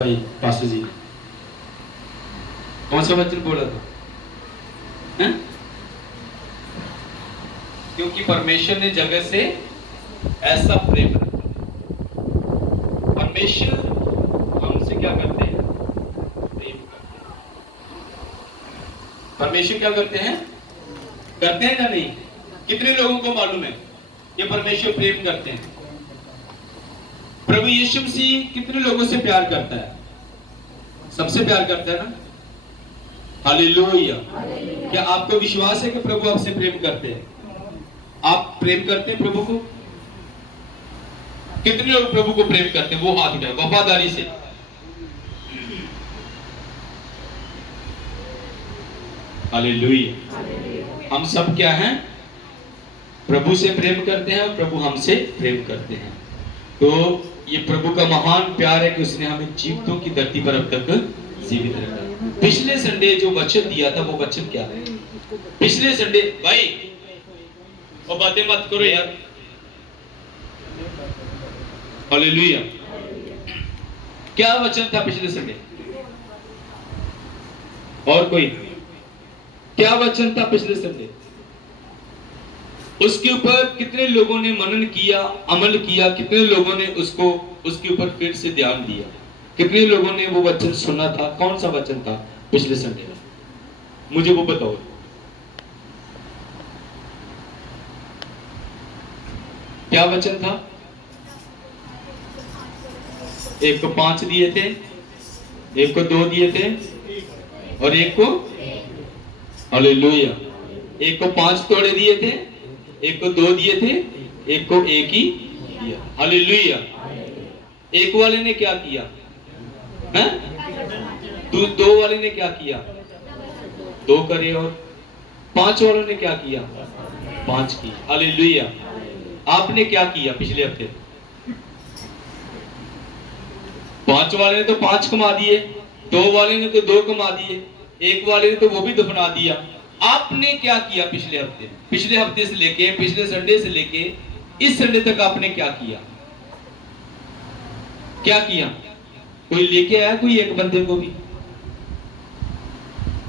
भाई पास्टर जी कौन सा वचन बोला था? हैं? क्योंकि परमेश्वर ने जगत से ऐसा प्रेम रखा। परमेश्वर हमसे क्या करते हैं? प्रेम करते हैं। परमेश्वर क्या करते हैं? करते हैं या नहीं? कितने लोगों को मालूम है ये परमेश्वर प्रेम करते हैं? प्रभु यीशु मसीह कितने लोगों से प्यार करता है? सबसे प्यार करता है ना? हालेलुया। क्या आपको विश्वास है कि प्रभु आपसे प्रेम करते हैं? आप प्रेम करते हैं प्रभु को? कितने लोग प्रभु को प्रेम करते हैं? वो हाथ उठाए वफादारी से। हालेलुया। हम सब क्या हैं? प्रभु से प्रेम करते हैं और प्रभु हमसे प्रेम करते हैं। तो ये प्रभु का महान प्यार है कि उसने हमें जीवितों की धरती पर अब तक जीवित रखा। पिछले संडे जो वचन दिया था वो वचन क्या है? पिछले संडे भाई और बातें मत करो यार। हालेलुया। क्या वचन था पिछले संडे? और कोई? क्या वचन था पिछले संडे? उसके ऊपर कितने लोगों ने मनन किया, अमल किया? कितने लोगों ने उसके ऊपर फिर से ध्यान दिया? कितने लोगों ने वो वचन सुना था? कौन सा वचन था पिछले संडे? मुझे वो बताओ। क्या वचन था? एक को 5 दिए थे, एक को 2 दिए थे और एक को हालेलुया। एक को 5 तोड़े दिए थे, एक को 2 दिए थे, एक को 1 ही दिया। हालेलुया। एक वाले ने क्या किया? हैं? 2 वाले ने क्या किया? 2 करे। और 5 वालों ने क्या किया? 5 की। हालेलुया। आपने क्या किया पिछले हफ्ते? 5 वाले ने तो 5 कमा दिए, 2 वाले ने तो 2 कमा दिए, 1 वाले ने तो वो भी दफना दिया। आपने क्या किया पिछले हफ्ते? पिछले हफ्ते से लेके पिछले संडे से लेके इस संडे तक आपने क्या किया? क्या किया? कोई लेके आया? कोई एक बंदे को भी?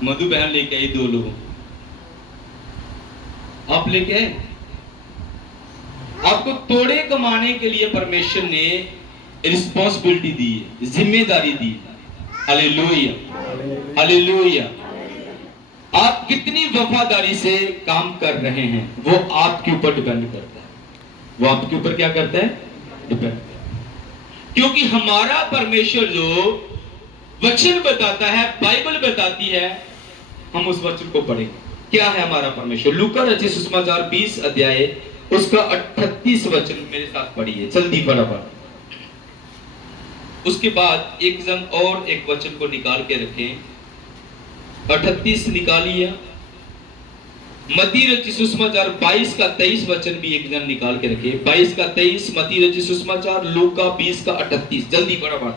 मधु बहन लेके आई 2 लोगों। आप लेके आए? आपको तोड़े कमाने के लिए परमेश्वर ने रिस्पॉन्सिबिलिटी दी है, जिम्मेदारी दी है। हालेलुया। हालेलुया। आप कितनी वफादारी से काम कर रहे हैं वो आपके ऊपर डिपेंड करता है। वो आपके ऊपर क्या करता है? डिपेंड करता है। क्योंकि हमारा परमेश्वर जो वचन बताता है, बाइबल बताती है, हम उस वचन को पढ़ेंगे। क्या है हमारा परमेश्वर? लूका रचित सुसमाचार 20 अध्याय उसका 38 वचन मेरे साथ पढ़िए जल्दी फटाफट। उसके बाद एक जन और एक वचन को निकाल के रखें। 38 निकालिए। मत्ती रचित सुसमाचार 22 का 23 वचन भी एक जन निकाल के रखे। 22 का 23 मत्ती रचित सुसमाचार, लूका 20 का 38 जल्दी फटाफट।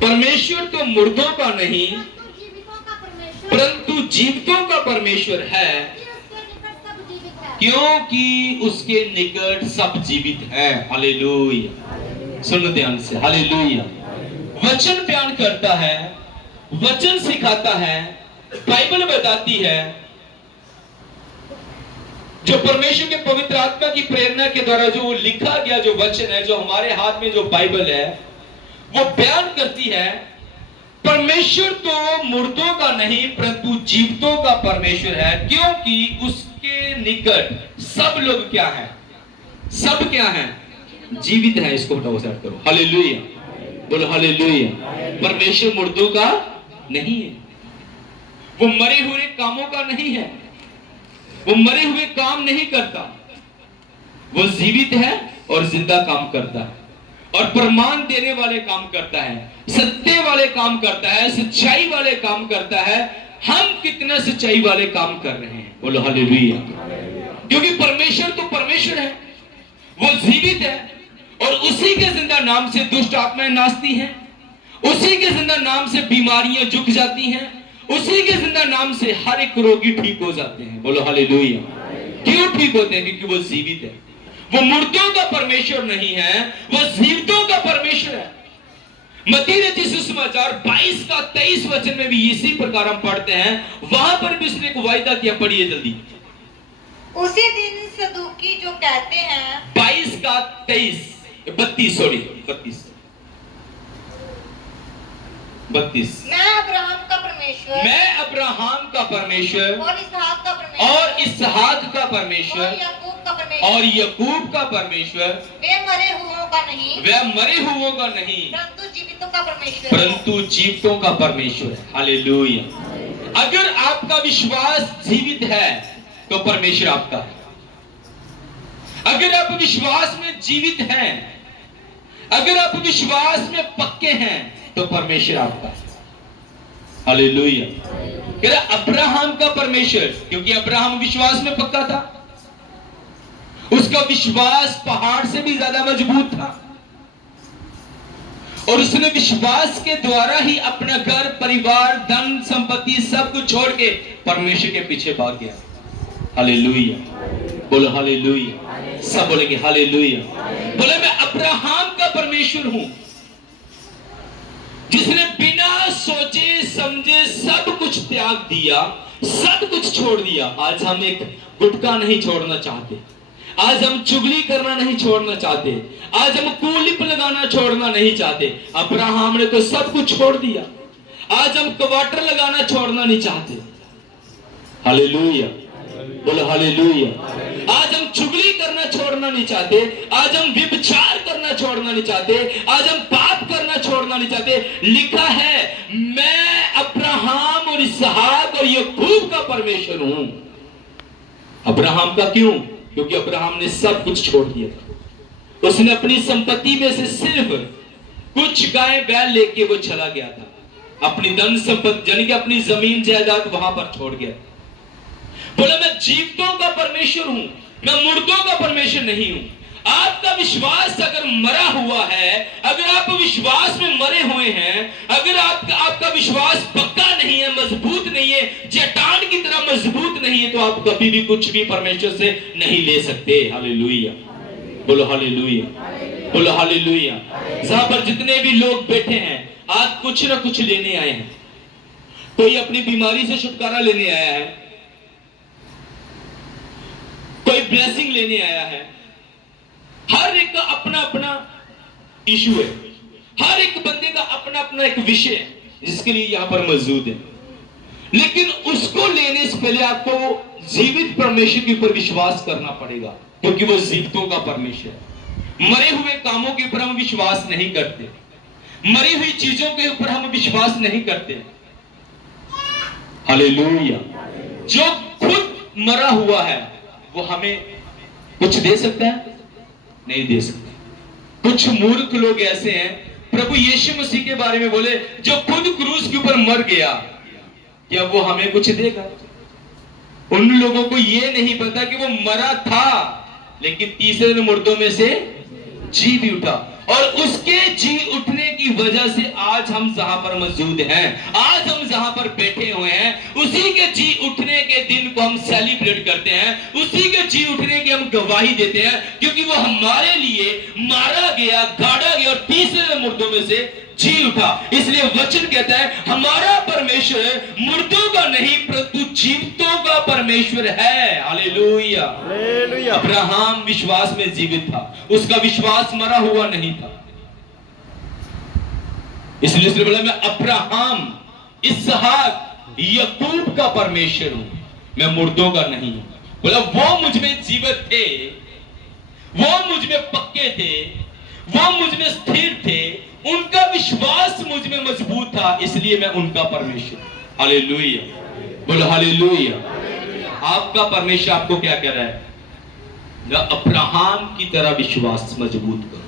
परमेश्वर तो मुर्दों का नहीं परंतु जीवितों का परमेश्वर है, क्योंकि उसके निकट सब जीवित है। हालेलुया। सुनो ध्यान से। हालेलुया। वचन बयान करता है, वचन सिखाता है, बाइबल बताती है। जो परमेश्वर के पवित्र आत्मा की प्रेरणा के द्वारा जो लिखा गया जो वचन है, जो हमारे हाथ में जो बाइबल है, वो बयान करती है परमेश्वर तो मुर्दों का नहीं परंतु जीवितों का परमेश्वर है, क्योंकि उसके निकट सब लोग क्या है? सब क्या है? जीवित है। इसको हटाओ, सेट करो। हालेलुया। बोलो हालेलुया। परमेश्वर मुर्दों का नहीं है, वो मरे हुए कामों का नहीं है, वो मरे हुए काम नहीं करता, वो जीवित है और जिंदा काम करता है और प्रमाण देने वाले काम करता है, सत्य वाले काम करता है, सच्चाई वाले काम करता है। हम कितना सच्चाई वाले काम कर रहे हैं? बोलो हालेलुया। क्योंकि परमेश्वर तो परमेश्वर है, वो जीवित है और उसी के जिंदा नाम से दुष्ट आत्माएं नाचती हैं, उसी के जिंदा नाम से बीमारियां झुक जाती हैं, उसी के जिंदा नाम से हर एक रोगी ठीक हो जाते हैं। बोलो हालेलुया। क्यों ठीक होते हैं? क्योंकि वो जीवित है। वो मुर्दों का परमेश्वर नहीं है, वो जीवितों का परमेश्वर है। मत्ती रचित सुसमाचार 22 का 23 वचन में भी इसी प्रकार हम पढ़ते हैं, वहां पर भी उसने एक वायदा किया। पढ़िए जल्दी। उसी दिन सदूकी जो कहते हैं 22 का 32 मैं अब्राहम का परमेश्वर मैं अब्राहम का परमेश्वर और इसहाक का परमेश्वर और इसहाक का परमेश्वर और याकूब का परमेश्वर और याकूब का परमेश्वर, वे मरे हुओं का नहीं वह मरे हुओं का नहीं परंतु जीवितों का परमेश्वर है। परंतु जीवितों का परमेश्वर है। हालेलुया। अगर आपका विश्वास जीवित है तो परमेश्वर आपका है। अगर आप विश्वास में जीवित हैं, अगर आप विश्वास में पक्के हैं तो परमेश्वर आपका है। हालेलुया। कह रहा अब्राहम का परमेश्वर, क्योंकि अब्राहम विश्वास में पक्का था, उसका विश्वास पहाड़ से भी ज्यादा मजबूत था और उसने विश्वास के द्वारा ही अपना घर, परिवार, धन संपत्ति सब कुछ छोड़ के परमेश्वर के पीछे भाग गया। हालेलुया। बोलो हालेलुया। सब बोलेंगे हालेलुया। बोले मैं अब्राहम का परमेश्वर हूं, जिसने बिना सोचे समझे सब कुछ त्याग दिया, सब कुछ छोड़ दिया। आज हम एक गुटखा नहीं छोड़ना चाहते, आज हम चुगली करना नहीं छोड़ना चाहते, आज हम कूलिप लगाना छोड़ना नहीं चाहते। अब्राहम ने तो सब कुछ छोड़ दिया। आज हम क्वार्टर लगाना छोड़ना नहीं चाहते। हालेलुया। बोलो हालेलुया। आज हम चुगली करना छोड़ना नहीं चाहते, आज हम व्यभिचार करना छोड़ना नहीं चाहते, आज हम पाप करना छोड़ना नहीं चाहते। लिखा है मैं अब्राहम और इसहाक और याकूब का परमेश्वर हूं। अब्राहम का क्यों? क्योंकि अब्राहम ने सब कुछ छोड़ दिया था। उसने अपनी संपत्ति में से सिर्फ कुछ गाय बैल लेके वो चला गया था। अपनी धन संपत्ति यानी कि अपनी जमीन जायदाद वहां पर छोड़ गया। बोला मैं जीवितों का परमेश्वर हूं, मैं मुर्दों का परमेश्वर नहीं हूं। आपका विश्वास अगर मरा हुआ है, अगर आप विश्वास में मरे हुए हैं, अगर आपका विश्वास पक्का नहीं है, मजबूत नहीं है, चट्टान की तरह मजबूत नहीं है, तो आप कभी भी कुछ भी परमेश्वर से नहीं ले सकते। हालेलुया। बोलो हालेलुया। बोलो हालेलुया। जहां पर जितने भी लोग बैठे हैं आज कुछ ना कुछ लेने आए हैं। कोई अपनी बीमारी से छुटकारा लेने आया है, कोई ब्लेसिंग लेने आया है। हर एक का अपना अपना इशू है, हर एक बंदे का अपना अपना एक विषय है जिसके लिए यहां पर मौजूद है। लेकिन उसको लेने से पहले आपको जीवित परमेश्वर के ऊपर विश्वास करना पड़ेगा, क्योंकि वो जीवितों का परमेश्वर है। मरे हुए कामों के ऊपर हम विश्वास नहीं करते, मरी हुई चीजों के ऊपर हम विश्वास नहीं करते। हालेलुया। जो खुद मरा हुआ है वो हमें कुछ दे सकता है? नहीं दे सकते। कुछ मूर्ख लोग ऐसे हैं, प्रभु यीशु मसीह के बारे में बोले जो खुद क्रूस के ऊपर मर गया, क्या वो हमें कुछ देगा? उन लोगों को ये नहीं पता कि वो मरा था लेकिन तीसरे दिन मुर्दों में से जी भी उठा, और उसके जी उठने की वजह से आज हम जहां पर मौजूद हैं, आज हम जहां पर बैठे हुए हैं, उसी के जी उठने के दिन को हम सेलिब्रेट करते हैं, उसी के जी उठने की हम गवाही देते हैं, क्योंकि वो हमारे लिए मारा गया, गाड़ा गया और तीसरे मुर्दों में से जी उठा। इसलिए वचन कहता है हमारा परमेश्वर मुर्दों का नहीं परंतु जीवितों का परमेश्वर है। हालेलुया। हालेलुया। अब्राहम विश्वास में जीवित था, उसका विश्वास मरा हुआ नहीं था। इसलिए बोला मैं अब्राहम, इसहाक, याकूब का परमेश्वर हूं, मैं मुर्दों का नहीं हूं। बोला वो मुझ में जीवित थे, वो मुझ में पक्के थे, वो मुझ में स्थिर थे, उनका विश्वास मुझ में मजबूत था, इसलिए मैं उनका परमेश्वर। हालेलुया। बोलो हालेलुया। आपका परमेश्वर आपको क्या कह रहा है? अब्राहम की तरह विश्वास मजबूत करो।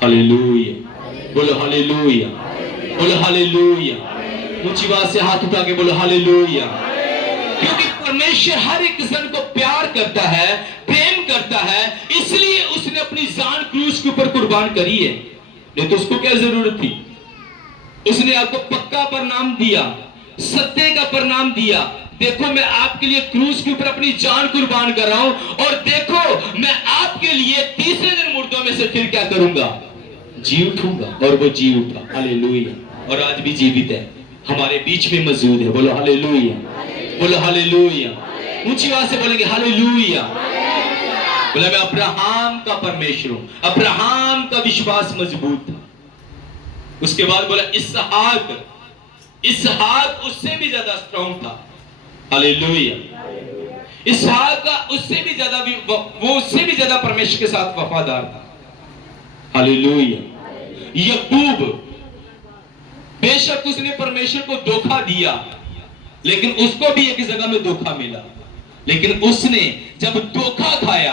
हालेलुया। बोलो हालेलुया। बोलो हालेलुया। ऊंची आवाज से हाथ उठा के बोलो हालेलुया। क्योंकि परमेश्वर हर एक इंसान को प्यार करता है, प्रेम करता है, इसलिए उसने अपनी जान क्रूस के ऊपर कुर्बान करी है। नहीं तो उसको क्या जरूरत थी? उसने आपको पक्का परिणाम दिया, सत्य का परिणाम दिया, देखो मैं आपके लिए क्रूस के ऊपर अपनी जान कुर्बान कर रहा हूं, और देखो मैं आपके लिए तीसरे दिन मुर्दों में से फिर क्या करूंगा, जी उठूंगा। और वो जी उठा, हालेलुया, और आज भी जीवित है, हमारे बीच में मौजूद है। बोलो हालेलुया, बोलो हालेलुया, ऊंची आवाज से बोलेंगे हालेलुया। बोला मैं अब्राहम का परमेश्वर हूं। अब्राहम का विश्वास मजबूत था। उसके बाद बोला इसहाक, इसहाक उससे भी ज्यादा स्ट्रांग था। हालेलुया, इसहाक का उससे भी ज्यादा, वो उससे भी ज्यादा परमेश्वर के साथ वफादार था। हालेलुया। याकूब, बेशक उसने परमेश्वर को धोखा दिया, लेकिन उसको भी एक जगह में धोखा मिला। लेकिन उसने जब धोखा खाया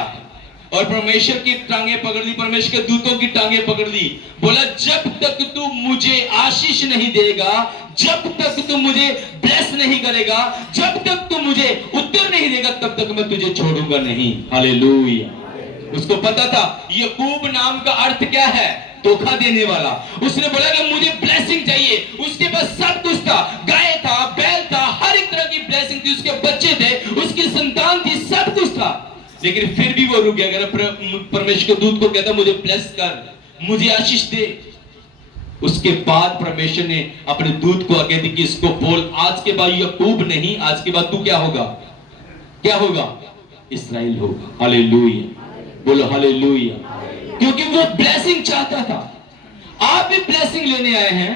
और परमेश्वर की टांगे पकड़ ली, परमेश्वर के दूतों की टांगे पकड़ ली, बोला जब तक तू मुझे आशीष नहीं देगा, जब तक तू मुझे ब्लेस नहीं करेगा, जब तक तू मुझे उत्तर नहीं देगा, तब तक मैं तुझे छोड़ूंगा नहीं। हालेलुया। उसको पता था याकूब नाम का अर्थ क्या है, धोखा देने वाला। उसने बोला कि मुझे ब्लेसिंग चाहिए। उसके पास सब कुछ था, गाय था, बैल था, हर एक तरह की ब्लेसिंग थी, उसके बच्चे थे, उसकी संतान थी, सब कुछ था, लेकिन फिर भी वो रुक गया। अगर परमेश्वर के दूत को कहता मुझे ब्लेस कर, मुझे आशीष दे। उसके बाद परमेश्वर ने अपने दूत को आगे दी कि इसको बोल, आज के बाद याकूब नहीं, आज के बाद तू क्या होगा, क्या होगा, इस्राएल होगा। हालेलुया, बोलो हालेलुया। क्योंकि वो ब्लेसिंग चाहता था। आप भी ब्लेसिंग लेने आए हैं,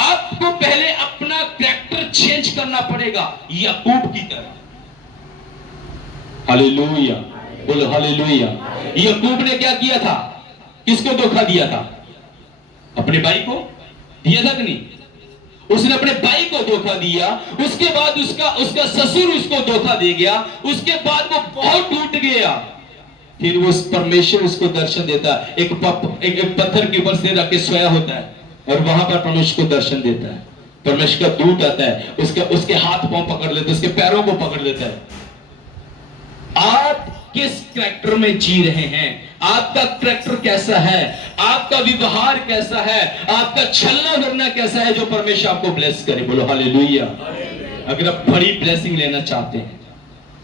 आपको पहले अपना कैरेक्टर चेंज करना पड़ेगा याकूब की तरह। हालेलुया, बोलो हालेलुया। याकूब ने क्या किया था, किसको धोखा दिया था, अपने भाई को दिया था कि नहीं? उसने अपने भाई को धोखा दिया, उसके बाद उसका ससुर उसको धोखा दे गया, उसके बाद वो बहुत टूट गया। फिर वो परमेश्वर उसको दर्शन देता है, एक पत्थर के ऊपर सिर रख के सोया होता है, और वहां पर परमेश्वर को दर्शन देता है। परमेश्वर का दूत आता है, उसके हाथ पांव पकड़ लेता है, उसके पैरों को पकड़ लेता है। आप किस कैरेक्टर में जी रहे हैं, आपका कैरेक्टर कैसा है, आपका व्यवहार कैसा है, आपका छलना करना कैसा है, जो परमेश्वर आपको ब्लेस करे। बोलो हालेलुया। अगर आप बड़ी ब्लेसिंग लेना चाहते हैं,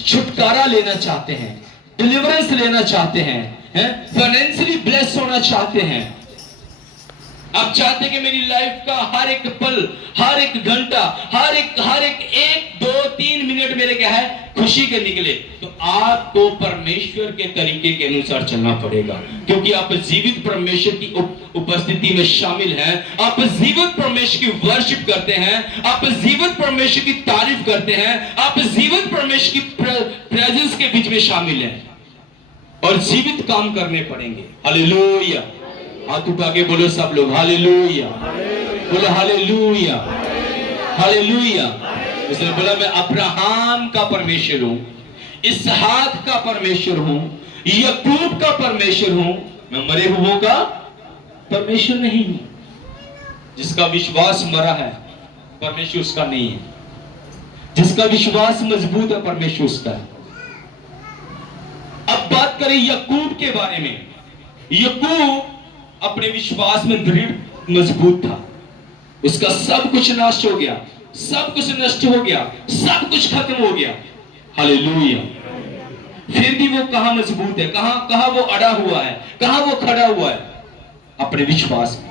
छुटकारा लेना चाहते हैं, डिलीवरेंस लेना चाहते हैं, फाइनेंशियली ब्लेस होना चाहते हैं, आप चाहते हैं कि मेरी लाइफ का हर एक पल, हर एक घंटा, हर एक 1-2-3 मिनट मेरे क्या है, खुशी के निकले, तो आपको परमेश्वर के तरीके के अनुसार चलना पड़ेगा। क्योंकि आप जीवित परमेश्वर की उपस्थिति में शामिल हैं, आप जीवित परमेश्वर की वर्शिप करते हैं, आप जीवित परमेश्वर की तारीफ करते हैं, आप जीवित परमेश्वर की प्रेजेंस के बीच में शामिल हैं, और जीवित काम करने पड़ेंगे। हालेलुया। हाथ उठा के बोलो सब लोग हालेलुया, बोलो हालेलुया, हालेलुया। उसने बोला मैं अब्राहम का परमेश्वर हूं, इसहाक का परमेश्वर हूं, याकूब का परमेश्वर हूं, मैं मरे हुओं का परमेश्वर नहीं हूं। जिसका विश्वास मरा है परमेश्वर उसका नहीं है, जिसका विश्वास मजबूत है परमेश्वर उसका है। अब बात करें याकूब के बारे में। याकूब अपने विश्वास में दृढ़ मजबूत था। उसका सब कुछ नष्ट हो गया, सब कुछ नष्ट हो गया, सब कुछ खत्म हो गया। हालेलुया। फिर भी वो कहां मजबूत है, कहां वो अड़ा हुआ है, कहां वो खड़ा हुआ है, अपने विश्वास में।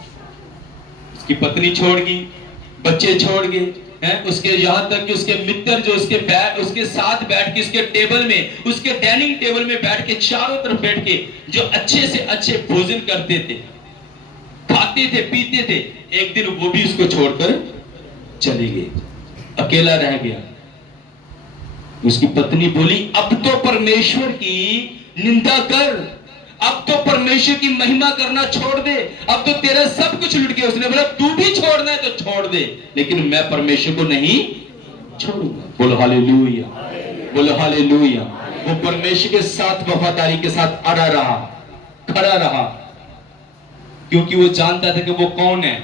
उसकी पत्नी छोड़ गई, बच्चे छोड़ गए हैं, उसके यहां तक कि उसके मित्र जो उसके साथ बैठ के उसके टेबल में, उसके डाइनिंग टेबल में बैठ के, चारों तरफ बैठ के जो अच्छे से अच्छे भोजन करते थे, खाते थे, पीते थे, एक दिन वो भी उसको छोड़कर चले गए, अकेला रह गया। उसकी पत्नी बोली अब तो परमेश्वर की निंदा कर, अब तो परमेश्वर की महिमा करना छोड़ दे, अब तो तेरा सब कुछ लुट गया। उसने बोला तू भी छोड़ना है तो छोड़ दे, लेकिन मैं परमेश्वर को नहीं छोड़ूंगा। बोलो हालेलुया, बोलो हालेलुया। वो परमेश्वर के साथ वफादारी के साथ अड़ा रहा, खड़ा रहा, क्योंकि वो जानता था कि वो कौन है,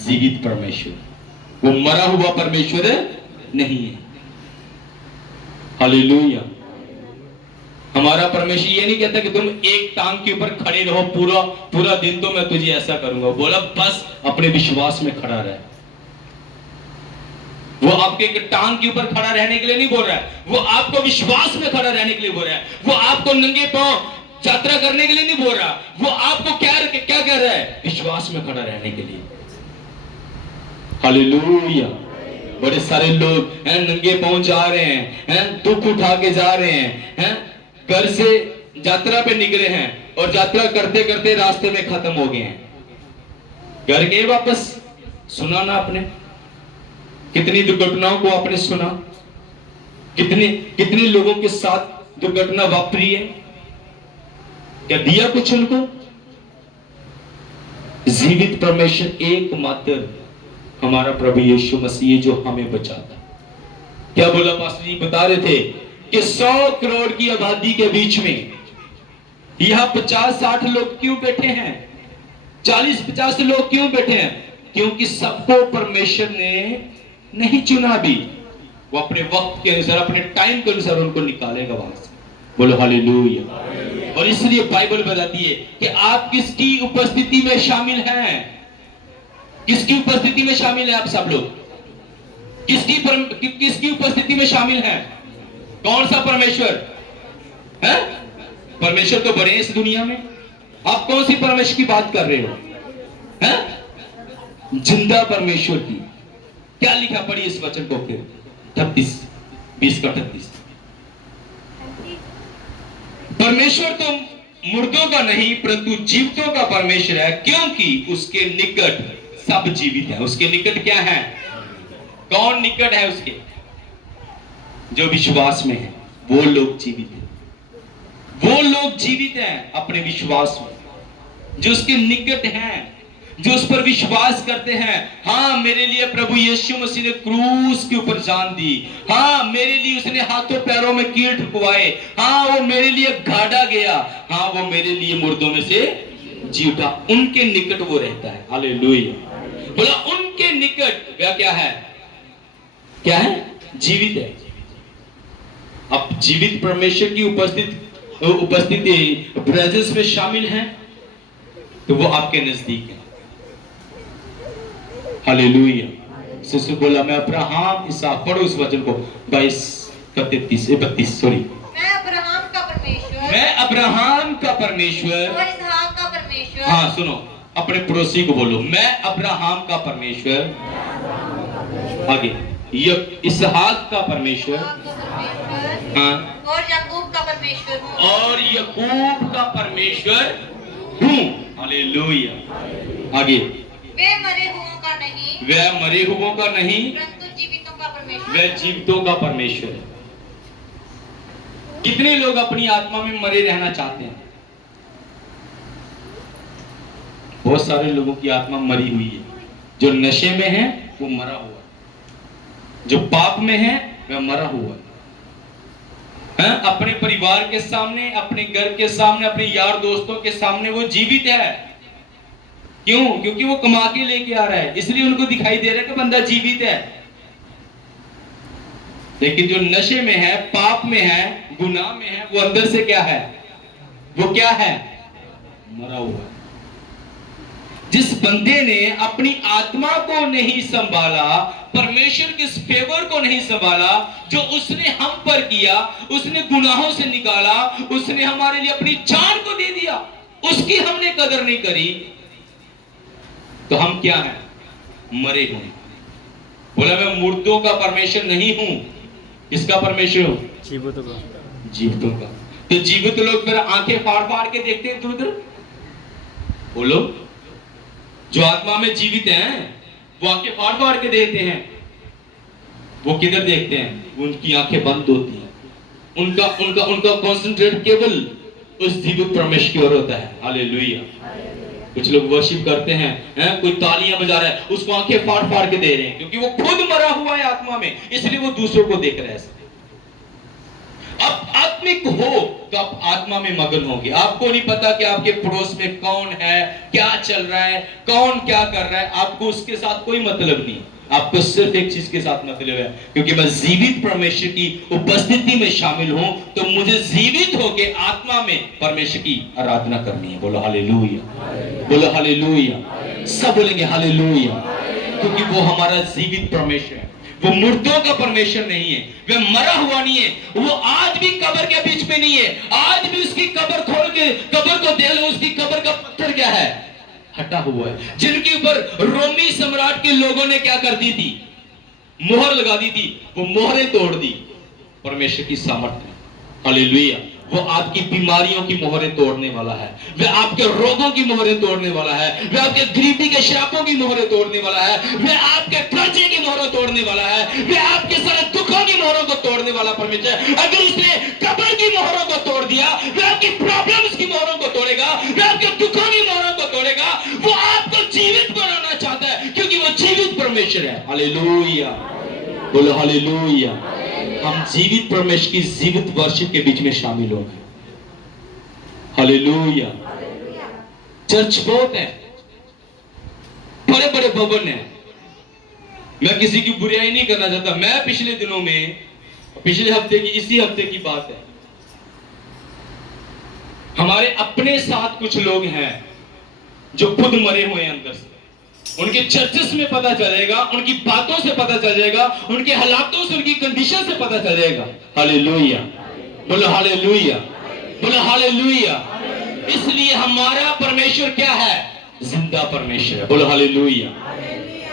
जीवित परमेश्वर, वो मरा हुआ परमेश्वर नहीं है। हालेलुया। हमारा परमेश्वर ये नहीं कहता कि तुम एक टांग के ऊपर खड़े रहो पूरा दिन, तो मैं तुझे ऐसा करूंगा। बोला बस अपने विश्वास में खड़ा रहे। वो आपके एक टांग के ऊपर खड़ा रहने के लिए नहीं बोल रहा है, वो आपको विश्वास में खड़ा रहने के लिए बोल रहा है। वो आपको नंगे पांव यात्रा करने के लिए नहीं बोल रहा, वो आपको क्या कह रहा है, विश्वास में खड़ा रहने के लिए। हालेलुया। बड़े सारे लोग हैं नंगे पांव जा रहे हैं, दुख उठा के जा रहे हैं, घर से यात्रा पे निकले हैं और यात्रा करते करते रास्ते में खत्म हो गए हैं। घर गए वापस, सुना ना आपने कितनी दुर्घटनाओं को आपने सुना, कितने लोगों के साथ दुर्घटना वापरी है। क्या दिया कुछ उनको? जीवित परमेश्वर एकमात्र हमारा प्रभु यीशु मसीह जो हमें बचाता। क्या बोला पास्टर जी बता रहे थे कि 100 करोड़ की आबादी के बीच में यहां 50-60 लोग क्यों बैठे हैं, 40-50 लोग क्यों बैठे हैं? क्योंकि सबको परमेश्वर ने नहीं चुना भी, वो अपने वक्त के अनुसार, अपने टाइम के अनुसार उनको निकालेगा वहां से। बोलो हालेलुया। और इसलिए बाइबल बताती है कि आप किसकी उपस्थिति में शामिल हैं। किसकी उपस्थिति में शामिल है आप सब लोग? किसकी उपस्थिति में शामिल हैं? कौन सा परमेश्वर है? परमेश्वर तो बड़े हैं इस दुनिया में, आप कौन सी परमेश्वर की बात कर रहे हो? हैं जिंदा परमेश्वर की। क्या लिखा, पढ़िए इस वचन को फिर, 20 का 38। परमेश्वर तो मुर्दों का नहीं परंतु जीवितों का परमेश्वर है, क्योंकि उसके निकट सब जीवित है। उसके निकट क्या है? कौन निकट है उसके? जो विश्वास में है वो लोग जीवित हैं। वो लोग जीवित हैं अपने विश्वास में, जो उसके निकट हैं, जो उस पर विश्वास करते हैं। हाँ, मेरे लिए प्रभु यीशु मसीह ने क्रूस के ऊपर जान दी। हाँ, मेरे लिए उसने हाथों पैरों में कील ठुकवाए। हाँ, वो मेरे लिए गाड़ा गया। हाँ, वो मेरे लिए मुर्दों में से जी उठा। उनके निकट वो रहता है। हालेलुया। बोला उनके निकट वह क्या है? क्या है? जीवित है। अब जीवित परमेश्वर की उपस्थिति प्रेजेंस में शामिल है तो वो आपके नजदीक है। हालेलुया। सिस्टर बोला मैं अब्राहम इसहाक, पढ़ो उस वचन को 22 का 32 सॉरी। मैं अब्राहम का परमेश्वर, मैं अब्राहम का परमेश्वर और इसहाक का परमेश्वर। हाँ सुनो, अपने पड़ोसी को बोलो, मैं अब्राहम का परमेश्वर, आगे इसहाक का परमेश्वर, हाँ, और याकूब का परमेश्वर हूँ। और याकूब का परमेश्वर हूँ। हालेलुया। आगे वे मरे हुओं का नहीं, वह मरे हुओं का नहीं परंतु जीवितों का परमेश्वर। वह जीवितों का परमेश्वर है। कितने लोग अपनी आत्मा में मरे रहना चाहते हैं? बहुत सारे लोगों की आत्मा मरी हुई है। जो नशे में है वो मरा हुआ है, जो पाप में है वह मरा हुआ है। अपने परिवार के सामने, अपने घर के सामने, अपने यार दोस्तों के सामने वो जीवित है। क्यों? क्योंकि वो कमा के लेके आ रहा है, इसलिए उनको दिखाई दे रहा है कि बंदा जीवित है। लेकिन जो नशे में है, पाप में है, गुनाह में है, वो अंदर से क्या है? वो क्या है? मरा हुआ है। जिस बंदे ने अपनी आत्मा को नहीं संभाला, परमेश्वर के फेवर को नहीं संभाला, जो उसने हम पर किया, उसने गुनाहों से निकाला, उसने हमारे लिए अपनी जान को दे दिया, उसकी हमने कदर नहीं करी, तो हम क्या हैं? मरे हुए। बोला मैं मुर्दों का परमेश्वर नहीं हूं, किसका परमेश्वर हूं? जीवितों का। जीवितों का। तो जीवित लोग फिर आंखें फाड़ फाड़ के देखते हैं इधर उधर। बोलो, जो आत्मा में जीवित हैं वो आंखें फाड़ फाड़ के देखते हैं। वो किधर देखते हैं? उनकी आंखें बंद होती हैं। उनका उनका उनका कंसंट्रेट केवल उस जीवित परमेश्वर की ओर होता है। हालेलुया। कुछ लोग वर्शिप करते हैं, कोई तालियां बजा रहा है, उसको आंखें फाड़ फाड़ के दे रहे हैं, क्योंकि वो खुद मरा हुआ है आत्मा में, इसलिए वो दूसरों को देख रहा है। अब आत्मिक हो तो आप आत्मा में मगन होंगे। आपको नहीं पता कि आपके पड़ोस में कौन है, क्या चल रहा है, कौन क्या कर रहा है, आपको उसके साथ कोई मतलब नहीं। आपको सिर्फ एक चीज के साथ मतलब है, क्योंकि मैं जीवित परमेश्वर की उपस्थिति में शामिल हूं, तो मुझे जीवित होकर आत्मा में परमेश्वर की आराधना करनी है। बोलो हालेलुया, बोलो हालेलुया। सब बोलेंगे हालेलुया, क्योंकि वो हमारा जीवित परमेश्वर है, वो मुर्दों का परमेश्वर नहीं है, वे मरा हुआ नहीं है, वो आज भी कब्र के बीच में नहीं है। आज भी उसकी कब्र खोल के कब्र को देख लो, उसकी कब्र का पत्थर क्या है, हटा हुआ है। जिनके ऊपर रोमी सम्राट के लोगों ने क्या कर दी थी, मोहर लगा दी थी, वो मोहरें तोड़ दी परमेश्वर की सामर्थ्य। हालेलुया। वो आपकी बीमारियों की मोहरें तोड़ने वाला है, वह आपके रोगों की मोहरें तोड़ने वाला है, वह आपके गरीबी के श्रापों की मोहरें तोड़ने वाला है, वह आपके कर्जे की मोहरें तोड़ने वाला है, वह आपके सारे दुखों की मोहरों को तोड़ने वाला परमेश्वर। अगर उसने कब्र की मोहरों को तोड़ दिया, वह आपकी प्रॉब्लम्स की मोहरों को तोड़ेगा, वह आपके दुखों की मोहरों को तोड़ेगा। वो आपको जीवित बनाना चाहता है, क्योंकि वो जीवित परमेश्वर है। हालेलुया, बोलो हालेलुया। हम जीवित परमेश्वर की जीवित वर्शिप के बीच में शामिल हो गए। हालेलुया। चर्च बहुत है, बड़े बड़े भवन है। मैं किसी की बुराई नहीं करना चाहता। मैं पिछले दिनों में, पिछले हफ्ते की, इसी हफ्ते की बात है, हमारे अपने साथ कुछ लोग हैं जो खुद मरे हुए हैं अंदर से। उनके चर्चेस में पता चलेगा, उनकी बातों से पता चल जाएगा, उनके हालातों से, उनकी कंडीशन से पता चल जाएगा। हालेलुया, बोलो हालेलुया, बोलो हालेलुया। इसलिए हमारा परमेश्वर क्या है, जिंदा परमेश्वर है। बोलो हालेलुया।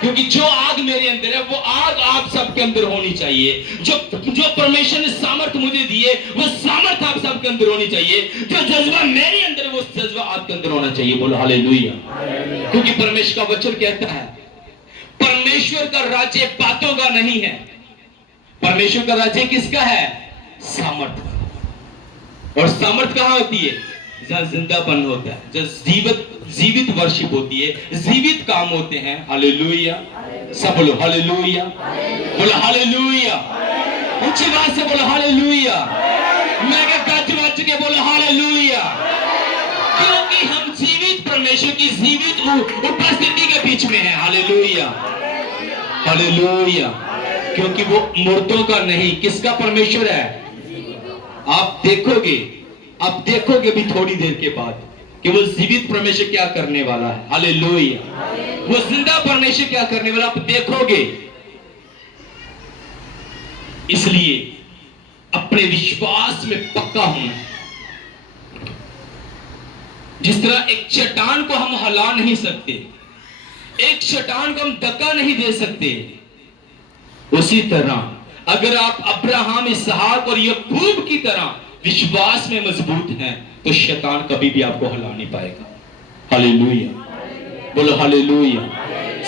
क्योंकि जो आग मेरे अंदर है, वो आग आप सबके अंदर होनी चाहिए। जो परमेश्वर ने सामर्थ मुझे दी है, वो सामर्थ आप सबके अंदर होनी चाहिए। जो जज्बा मेरे अंदर है, वो जज्बा आपके अंदर होना चाहिए। बोलो हालेलुया। क्योंकि परमेश्वर का वचन कहता है, परमेश्वर का राज्य बातों का नहीं है। परमेश्वर का राज्य किसका है, सामर्थ का। और सामर्थ कहां होती है, जहां जिंदापन होता है, जहां जीवित वर्शिप होती है, जीवित काम होते हैं। हालेलुया। सब बोलो हालेलुया, बोलो हालेलुया। ऊंची बात से बोलो हालेलुया। मैं गज के बोलो हालेलुया। क्योंकि हम जीवित परमेश्वर की जीवित उपस्थिति के बीच में है। Hallelujah, hallelujah. क्योंकि वो मुर्दों का नहीं, किसका परमेश्वर है। आप देखोगे भी थोड़ी देर के बाद कि वो जीवित परमेश्वर क्या करने वाला है। हालेलुया। वो जिंदा परमेश्वर क्या करने वाला, आप देखोगे। इसलिए अपने विश्वास में पक्का होना। जिस तरह एक चट्टान को हम हिला नहीं सकते, एक चट्टान को हम धक्का नहीं दे सकते, उसी तरह अगर आप अब्राहम, इसहाक और याकूब की तरह विश्वास में मजबूत हैं, तो शैतान कभी भी आपको हिला नहीं पाएगा। हालेलुया, बोलो हालेलुया।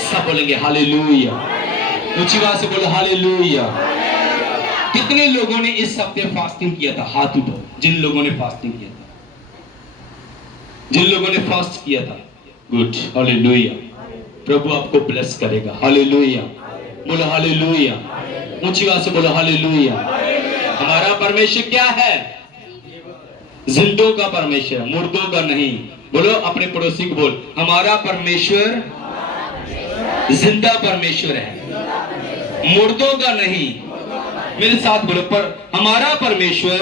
सब बोलेंगे हालेलुया, ऊंची आवाज से बोलो हालेलुया। कितने लोगों ने इस हफ्ते फास्टिंग किया था, हाथ उठाओ। जिन लोगों ने फास्टिंग किया था, जिन लोगों ने फास्ट किया था, गुड, हालेलुया। प्रभु आपको ब्लेस करेगा। हालेलुया, बोलो हालेलुया। ऊंची आवाज से बोलो हालेलुया। हमारा परमेश्वर क्या है, जिंदों का परमेश्वर, मुर्दों का नहीं। बोलो अपने पड़ोसी को बोल, हमारा परमेश्वर जिंदा परमेश्वर है, मुर्दों का नहीं। मेरे साथ बोलो, पर हमारा परमेश्वर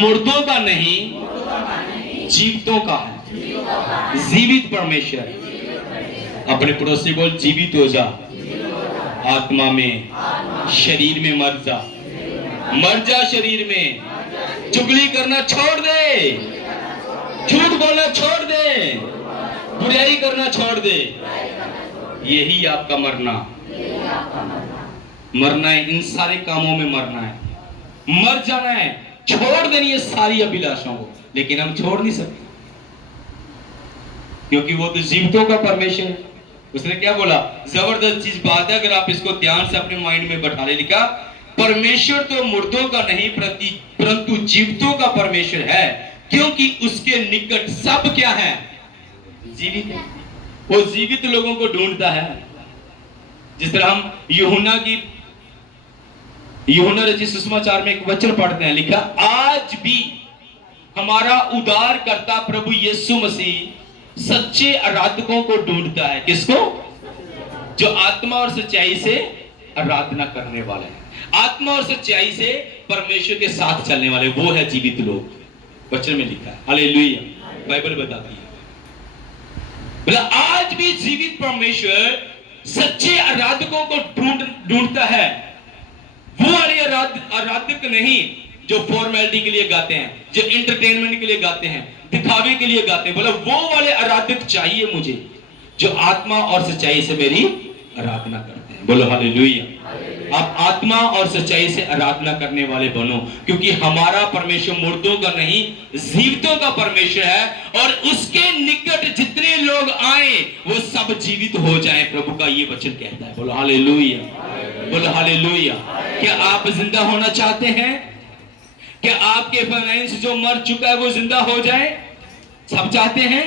मुर्दों का नहीं, जीवितों का है, जीवित परमेश्वर। अपने पड़ोसी बोल, जीवित हो जा, आत्मा में, शरीर में मर जा, मर जा शरीर में। चुगली करना छोड़ दे, झूठ बोलना छोड़ दे, बुराई करना छोड़ दे। यही आपका मरना, मरना है। इन सारे कामों में मरना है, मर जाना है, छोड़ देनी है सारी अभिलाषाओं को। लेकिन हम छोड़ नहीं सकते, क्योंकि वो तो जीवितों का परमेश्वर है। उसने क्या बोला, जबरदस्त चीज बात है, अगर आप इसको ध्यान से अपने माइंड में बैठा ले। लिखा, परमेश्वर तो मुर्दों का नहीं परंतु जीवितों का परमेश्वर है, क्योंकि उसके निकट सब क्या है, जीवित है। वो जीवित लोगों को ढूंढता है। जिस तरह हम यूहन्ना रचित सुसमाचार में एक वचन पढ़ते हैं, लिखा, आज भी हमारा उद्धारकर्ता प्रभु यीशु मसीह सच्चे आराधकों को ढूंढता है। किसको, जो आत्मा और सच्चाई से आराधना करने वाले हैं, आत्मा और सच्चाई से परमेश्वर के साथ चलने वाले, वो है जीवित लोग। वचन में लिखा है। हालेलुया, बाइबल बताती है। बोला आज भी जीवित परमेश्वर सच्चे आराधकों को ढूंढता है। वो वाले आराधक नहीं जो फॉर्मेलिटी के लिए गाते हैं, जो एंटरटेनमेंट के लिए गाते हैं, दिखावे के लिए गाते हैं। बोला वो वाले आराधक चाहिए मुझे जो आत्मा और सच्चाई से मेरी आराधना करते हैं। बोलो हालेलुया। आप आत्मा और सच्चाई से आराधना करने वाले बनो, क्योंकि हमारा परमेश्वर मुर्दों का नहीं जीवितों का परमेश्वर है, और उसके निकट जितने लोग आए वो सब जीवित हो जाएं, प्रभु का ये वचन कहता है। बोलो हालेलुया, बोलो हालेलुया। क्या आप जिंदा होना चाहते हैं? क्या आपके फाइनेंस जो मर चुका है वो जिंदा हो जाए? सब चाहते हैं?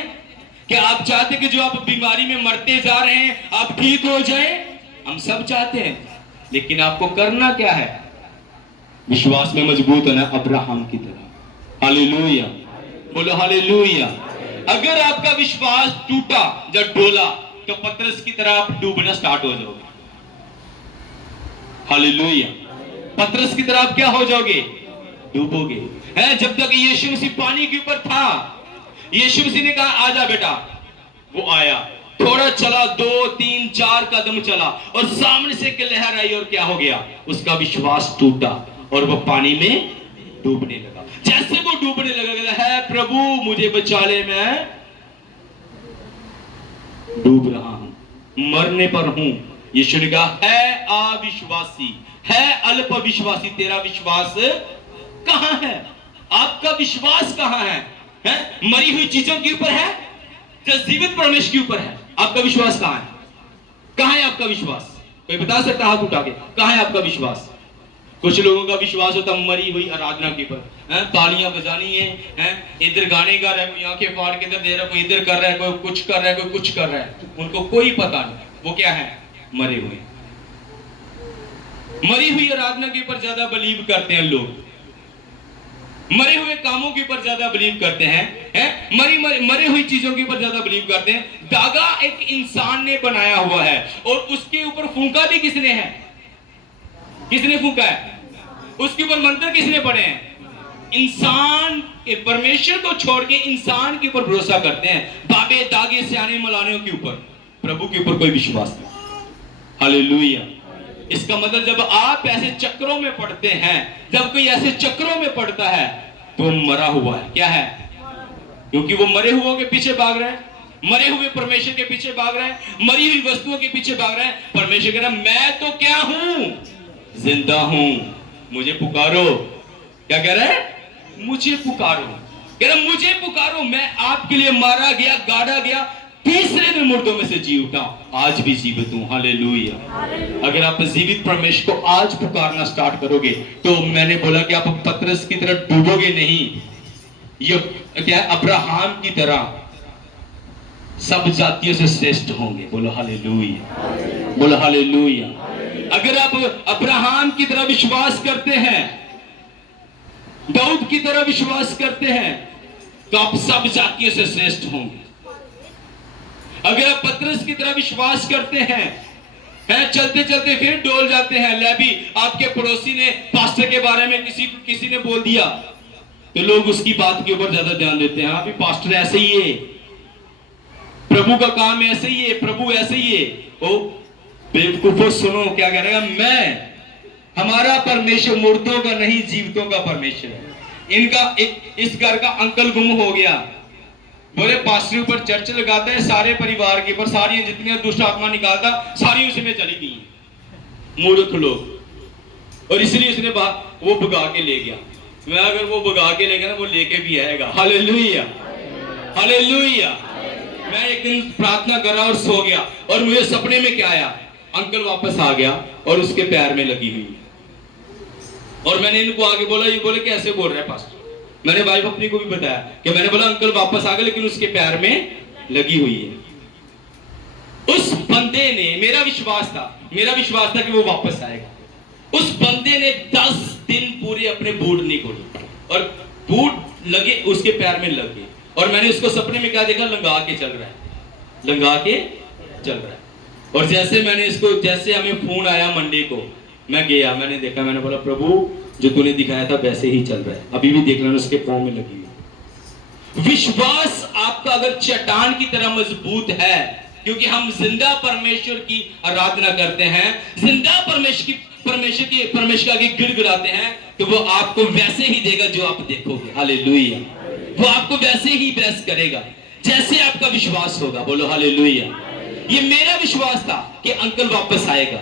क्या आप चाहते कि जो आप बीमारी में मरते जा रहे हैं आप ठीक हो जाएं? हम सब चाहते हैं, लेकिन आपको करना क्या है? विश्वास में मजबूत होना, अब्राहम की तरह। हालेलुया, बोलो हालेलुया। अगर आपका विश्वास टूटा या डोला तो पतरस की तरह आप डूबना स्टार्ट हो जाओगे। हालेलुया। पतरस की तरह आप क्या हो जाओगे? डूबोगे। है, जब तक यीशु मसीह पानी के ऊपर था, यीशु मसीह ने कहा आजा बेटा, वो आया, थोड़ा चला, 2 3 4 कदम चला और सामने से एक लहर आई और क्या हो गया? उसका विश्वास टूटा और वो पानी में डूबने लगा। जैसे वो डूबने लगा, है प्रभु मुझे बचा ले, मैं डूब रहा हूं, मरने पर हूं। यीशु ने कहा है अविश्वासी, है अल्प विश्वासी, तेरा विश्वास कहां है? आपका विश्वास कहां है? मरी हुई चीजों के ऊपर है या जीवित परमेश्वर के ऊपर है? आपका विश्वास कहां है? कहां है आपका विश्वास? कोई बता सकता है हाथ उठा के? कहां है आपका विश्वास? कुछ लोगों का विश्वास होता है मरी हुई आराधना के ऊपर, तालियां बजानी है, इधर गाने गा रहा है, कोई आंखें फाड़ के इधर दे रहा है, कोई इधर कर रहा है, कोई कुछ कर रहा है, कोई कुछ कर रहा है। उनको कोई पता नहीं वो क्या है, मरे हुए। मरी हुई आराधना के ऊपर ज्यादा बिलीव करते हैं लोग, मरे हुए कामों के ऊपर ज्यादा बिलीव करते हैं, मरी हुई चीजों के ऊपर ज्यादा बिलीव करते हैं। धागा एक इंसान ने बनाया हुआ है और उसके ऊपर फूंका भी किसने है? किसने फूंका है? उसके ऊपर मंत्र किसने पड़े हैं? इंसान, परमेश्वर को छोड़ के इंसान के ऊपर भरोसा करते हैं, बाबे दागे सियाने मलाने के ऊपर, प्रभु के ऊपर कोई विश्वास नहीं। हालेलुया। इसका मतलब जब आप ऐसे चक्रों में पड़ते हैं, जब कोई ऐसे चक्रों में पड़ता है तो मरा हुआ है। क्या है? क्योंकि वो मरे हुओं के पीछे भाग रहा है, मरे हुए परमेश्वर के पीछे भाग रहा है, मरी हुई वस्तुओं के पीछे भाग रहा है। परमेश्वर कह रहा है मैं तो क्या हूं? जिंदा हूं, मुझे पुकारो। क्या कह रहा है? मुझे पुकारो। कह रहा मुझे पुकारो, मैं आपके लिए मारा गया, गाड़ा गया, तीसरे दिन मुर्दों में से जी उठा, आज भी जीवित हूं। हालेलुया। अगर आप जीवित परमेश्वर को आज पुकारना स्टार्ट करोगे तो मैंने बोला कि आप पतरस की तरह डूबोगे नहीं, ये क्या, अब्राहम की तरह सब जातियों से श्रेष्ठ होंगे। बोलो हालेलुया, बोलो हालेलुया। अगर आप अब्राहम की तरह विश्वास करते हैं, दाऊद की तरह विश्वास करते हैं, तो आप सब जातियों से श्रेष्ठ होंगे। अगर आप पतरस की तरह विश्वास करते हैं, चलते चलते फिर डोल जाते हैं, लेवी आपके पड़ोसी ने पास्टर के बारे में किसी ने बोल दिया तो लोग उसकी बात के ऊपर ज्यादा ध्यान देते हैं। अभी पास्टर ऐसे ही है, प्रभु का काम ऐसे ही है, प्रभु ऐसे ही है। ओ बेवकूफों, सुनो क्या कह रहा है? हमारा परमेश्वर मुर्दों का नहीं जीवितों का परमेश्वर है। इनका इस घर का अंकल गुम हो गया, बोले पास्टर ऊपर चर्च लगाता है, सारे परिवार के ऊपर सारी जितनी दुष्ट आत्मा निकालता सारी उसमें चली गई। मूर्ख लोग। और इसलिए उसने वो भगा के ले गया। मैं अगर वो भगा के ले गया ना, वो लेके भी आएगा। Hallelujah, hallelujah. मैं एक दिन प्रार्थना कर रहा और सो गया और मुझे सपने में क्या आया, अंकल वापस आ गया और उसके पैर में लगी हुई। और मैंने इनको आगे बोला, ये बोले कैसे बोल रहे हैं पास्टर? मैंने वाइफ अपनी को भी बताया कि मैंने बोला अंकल वापस आ गए लेकिन उसके पैर में लगी हुई है। उस बंदे ने, मेरा विश्वास था कि वो वापस आएगा। उस बंदे ने 10 दिन पूरे अपने बूट नहीं खोले और बूट लगे उसके पैर में लग गए। और मैंने उसको सपने में क्या देखा, लंगा के चल रहा है, लंगा के चल रहा है। और जैसे हमें फोन आया मंडे को, मैं गया, मैंने देखा, मैंने बोला प्रभु जो तूने दिखाया था वैसे ही चल रहा है, अभी भी देख लेना उसके पांव में लगी हुई। विश्वास आपका अगर चट्टान की तरह मजबूत है क्योंकि हम जिंदा परमेश्वर की आराधना करते हैं, जिंदा परमेश्वर का आगे गिड़गिड़ाते हैं, तो वो आपको वैसे ही देगा जो आप देखोगे। हालेलुया। वो आपको वैसे ही ब्लेस करेगा जैसे आपका विश्वास होगा। बोलो हालेलुया। ये मेरा विश्वास था कि अंकल वापस आएगा,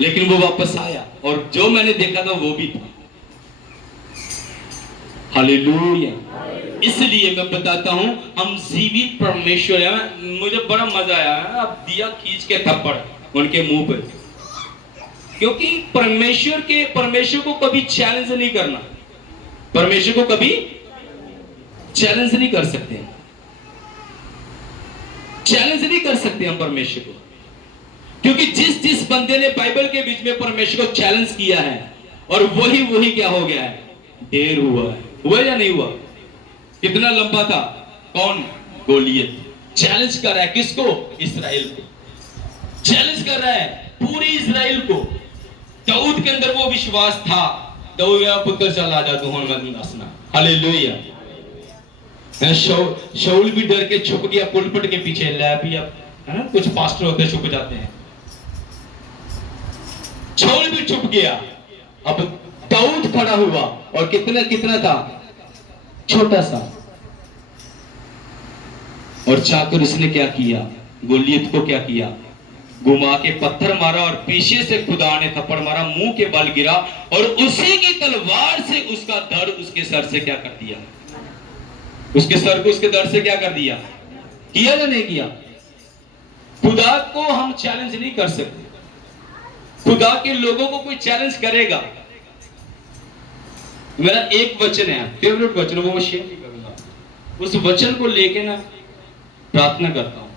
लेकिन वो वापस आया और जो मैंने देखा था वो भी था। हालेलुया। इसलिए मैं बताता हूं, हम जीवित परमेश्वर हैं। मुझे बड़ा मजा आया, अब दिया खींच के थप्पड़ उनके मुंह पे, क्योंकि परमेश्वर को कभी चैलेंज नहीं करना, परमेश्वर को कभी चैलेंज नहीं कर सकते, चैलेंज नहीं कर सकते हम परमेश्वर को, क्योंकि जिस बंदे ने बाइबल के बीच में परमेश्वर को चैलेंज किया है और वही क्या हो गया है, ढेर हुआ या नहीं हुआ? कितना लंबा था? कौन? गोलियत। चैलेंज कर रहा है किसको? इस्राएल को चैलेंज कर रहा है, पूरे इस्राएल को। दाऊद के अंदर वो विश्वास था, दाऊद पुत्र चल आजा तू मत हंसना। हालेलुया। शाऊल भी डर के छुप गया पुलपट के पीछे, भी अब है ना, कुछ पास्टर होते छुप जाते हैं। शाऊल भी छुप गया, अब दाऊद खड़ा हुआ और कितना था? छोटा सा। और चाकर उसने क्या किया? गोलियत को क्या किया? घुमा के पत्थर मारा और पीछे से खुदा ने थप्पड़ मारा, मुंह के बल गिरा और उसी की तलवार से उसका धड़ उसके सर से क्या कर दिया? उसके सर को उसके धड़ से क्या कर दिया? किया या नहीं किया? खुदा को हम चैलेंज नहीं कर सकते, खुदा के लोगों को कोई चैलेंज करेगा। मेरा एक वचन है, फेवरेट वचन, वो मैं शेयर नहीं करूंगा, उस वचन को लेके ना प्रार्थना करता हूं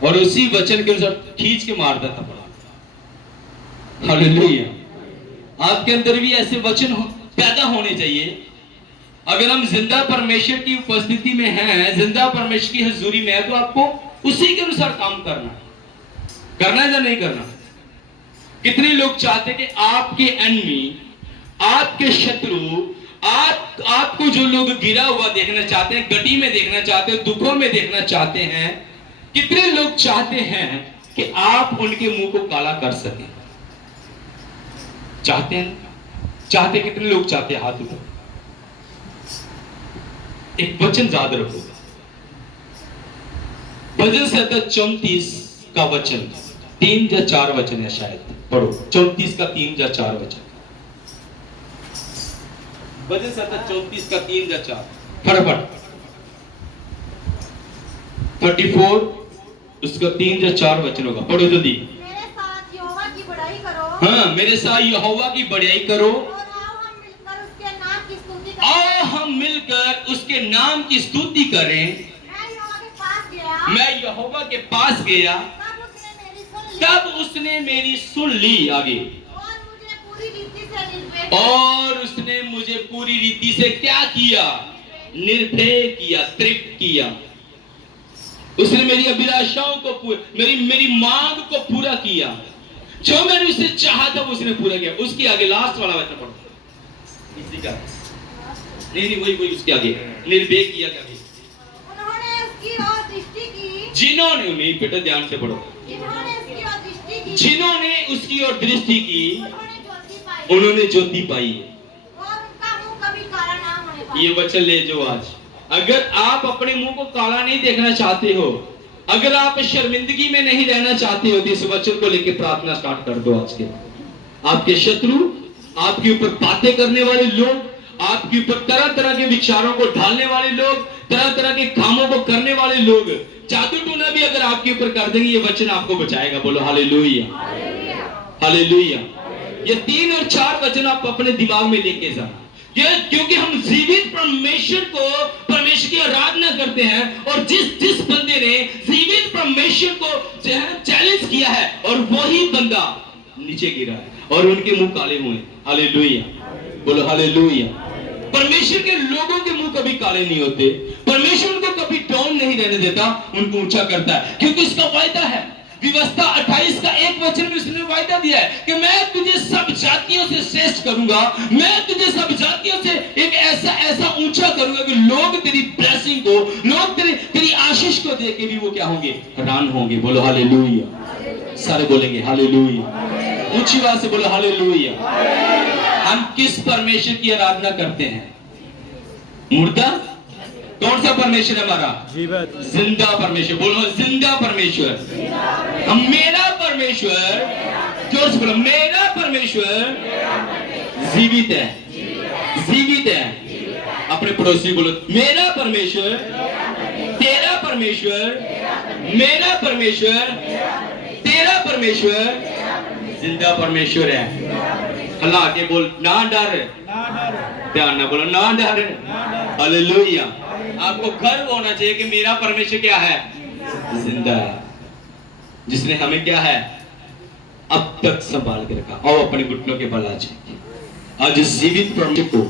और उसी वचन के अनुसार खींच के मारता था बड़ा। हालेलुया। आपके अंदर भी ऐसे वचन पैदा होने चाहिए। अगर हम जिंदा परमेश्वर की उपस्थिति में हैं, जिंदा परमेश्वर की हजूरी में है, तो आपको उसी के अनुसार काम करना है या नहीं करना? कितने लोग चाहते कि आपके एनिमी, आपके शत्रु, आपको जो लोग गिरा हुआ देखना चाहते हैं, गड्डी में देखना चाहते हैं, दुखों में देखना चाहते हैं, कितने लोग चाहते हैं कि आप उनके मुंह को काला कर सकें? चाहते हैं? चाहते कितने लोग चाहते हैं? हाथ उठाओ। एक वचन याद रखो, भजन संहिता 34 का वचन, 3 या 4 वचन है शायद, पढ़ो 34 का 3 या 4 वचन। भजन संहिता 34 का 3 या 4, फटाफट। 34 उसका 3 या 4 वचन होगा, पढ़ो जल्दी। मेरे साथ यहोवा की बड़ाई करो। हाँ, मेरे साथ यहोवा की बड़ाई करो और आओ हम मिलकर उसके नाम की स्तुति करें। आओ हम मिलकर उसके नाम की स्तुति करें। मैं यहोवा के पास गया, तब उसने मेरी सुन ली। आगे, और उसने मुझे पूरी रीति से क्या किया? निर्भय किया, तृप्त किया। उसने मेरी अभिलाषाओं को, मेरी मांग को पूरा किया। जो मैंने उससे चाहा था उसने पूरा किया। उसके आगे लास्ट वाला वचन पढ़ो, इसी का नहीं वही उसके आगे, निर्भय किया क्या? उन्होंने उसकी ओर दृष्टि की। जिन्होंने, नहीं बेटा ध्यान से पढ़ो, जिन्होंने उसकी ओर दृष्टि की, उन्होंने ज्योति पाई और उनका मुंह कभी काला ना होने पाया। ये वचन ले जो आज, अगर आप अपने मुंह को काला नहीं देखना चाहते हो, अगर आप शर्मिंदगी में नहीं रहना चाहते हो, तो इस वचन को लेकर प्रार्थना स्टार्ट कर दो। आज के आपके शत्रु, आपके ऊपर बातें करने वाले लोग, आपके ऊपर तरह तरह के विचारों को ढालने वाले लोग, तरह तरह के कामों को करने वाले लोग, जादू टूना भी अगर आपके ऊपर कर देंगे, ये वचन आपको बचाएगा। बोलो हालेलुया, हालेलुया। ये 3 और 4 वचन आप अपने दिमाग में लेके जाना, क्योंकि हम जीवित परमेश्वर की आराधना करते हैं, और जिस बंदे ने जीवित परमेश्वर को चैलेंज किया है, और वही बंदा नीचे गिरा है और उनके मुंह काले हुए। हालेलुया, बोलो हालेलुया। परमेश्वर के लोगों के मुंह कभी काले नहीं होते। परमेश्वर उनको कभी डाउन नहीं रहने देता, उनको ऊंचा करता है, क्योंकि उसका वायदा है, व्यवस्था 28 का 1 वचन में उसने वायदा दिया है कि मैं तुझे सब जातियों से श्रेष्ठ करूंगा, मैं तुझे सब जातियों से एक ऐसा ऊंचा करूंगा कि लोग तेरी ब्लेसिंग को, लोग तेरी आशीष को देख के भी वो क्या होंगे, हैरान होंगे। बोलो हालेलुया। सारे बोलेंगे हालेलुया, ऊंची आवाज से बोलो हालेलुया। हम किस परमेश्वर की आराधना करते हैं? मुर्दा? कौन सा परमेश्वर है हमारा? जीवित जिंदा परमेश्वर। बोलो जिंदा परमेश्वर। हम मेरा परमेश्वर, जोर से बोलो मेरा परमेश्वर जीवित है, जीवित है। अपने पड़ोसी बोलो मेरा परमेश्वर, तेरा परमेश्वर, मेरा परमेश्वर, तेरा परमेश्वर जिंदा परमेश्वर है। अल्लाह के बोल ना डर, ध्यान ना बोलो ना डर। हालेलुया। आपको गर्व होना चाहिए कि मेरा परमेश्वर क्या है? जिंदा है, जिसने हमें क्या है अब तक संभाल के रखा। और अपने घुटनों के बल आ जाएंगे। आज जीवित परमेश्वर को